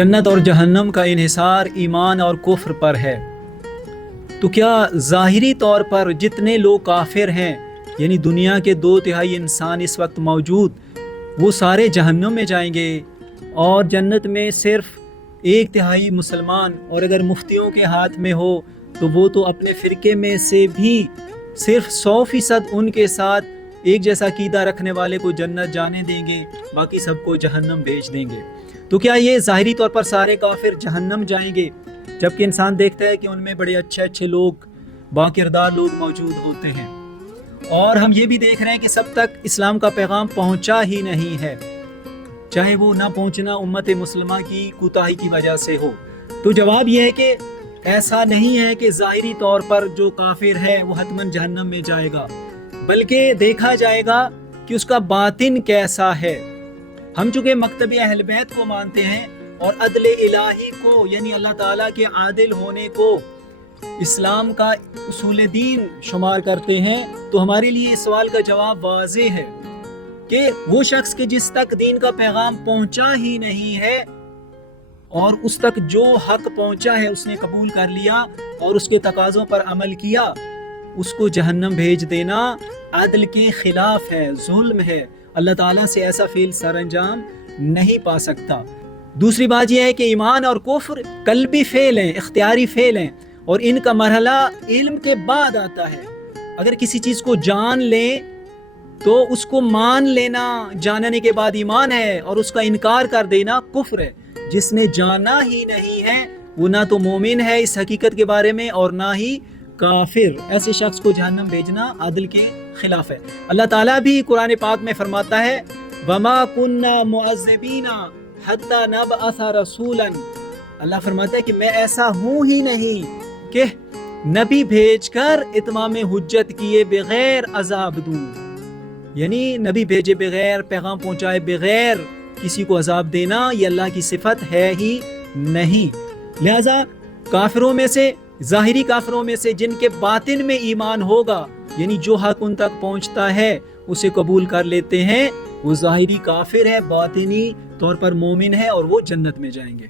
جنت اور جہنم کا انحصار ایمان اور کفر پر ہے، تو کیا ظاہری طور پر جتنے لوگ کافر ہیں، یعنی دنیا کے 2/3 انسان اس وقت موجود، وہ سارے جہنم میں جائیں گے اور جنت میں صرف 1/3 مسلمان، اور اگر مفتیوں کے ہاتھ میں ہو تو وہ تو اپنے فرقے میں سے بھی صرف 100% ان کے ساتھ ایک جیسا عقیدہ رکھنے والے کو جنت جانے دیں گے، باقی سب کو جہنم بھیج دیں گے۔ تو کیا یہ ظاہری طور پر سارے کافر جہنم جائیں گے، جبکہ انسان دیکھتا ہے کہ ان میں بڑے اچھے اچھے لوگ، باکردار لوگ موجود ہوتے ہیں، اور ہم یہ بھی دیکھ رہے ہیں کہ سب تک اسلام کا پیغام پہنچا ہی نہیں ہے، چاہے وہ نہ پہنچنا امت مسلمہ کی کوتاہی کی وجہ سے ہو۔ تو جواب یہ ہے کہ ایسا نہیں ہے کہ ظاہری طور پر جو کافر ہے وہ حتماً جہنم میں جائے گا، بلکہ دیکھا جائے گا کہ اس کا باطن کیسا ہے۔ ہم چونکہ مکتب اہل بیت کو مانتے ہیں اور عدل الہی کو، یعنی اللہ تعالیٰ کے عادل ہونے کو اسلام کا اصول دین شمار کرتے ہیں، تو ہمارے لیے اس سوال کا جواب واضح ہے کہ وہ شخص کے جس تک دین کا پیغام پہنچا ہی نہیں ہے اور اس تک جو حق پہنچا ہے اس نے قبول کر لیا اور اس کے تقاضوں پر عمل کیا، اس کو جہنم بھیج دینا عدل کے خلاف ہے، ظلم ہے۔ اللہ تعالیٰ سے ایسا فعل سر انجام نہیں پا سکتا۔ دوسری بات یہ ہے کہ ایمان اور کفر قلبی فعل ہیں، اختیاری فعل ہیں، اور ان کا مرحلہ علم کے بعد آتا ہے۔ اگر کسی چیز کو جان لیں تو اس کو مان لینا جاننے کے بعد ایمان ہے، اور اس کا انکار کر دینا کفر ہے۔ جس نے جانا ہی نہیں ہے وہ نہ تو مومن ہے اس حقیقت کے بارے میں اور نہ ہی کافر۔ ایسے شخص کو جہنم بھیجنا عدل کے خلاف ہے۔ اللہ تعالیٰ بھی قرآن پاک میں فرماتا ہے وَمَا كُنَّا مُعَذِّبِينَ حَتَّى نَبْعَثَ رَسُولًا۔ اللہ فرماتا ہے کہ میں ایسا ہوں ہی نہیں کہ نبی بھیج کر اتمام حجت کیے بغیر عذاب دوں، یعنی نبی بھیجے بغیر، پیغام پہنچائے بغیر کسی کو عذاب دینا یہ اللہ کی صفت ہے ہی نہیں۔ لہذا کافروں میں سے، ظاہری کافروں میں سے جن کے باطن میں ایمان ہوگا، یعنی جو حق ان تک پہنچتا ہے اسے قبول کر لیتے ہیں، وہ ظاہری کافر ہے، باطنی طور پر مومن ہے، اور وہ جنت میں جائیں گے۔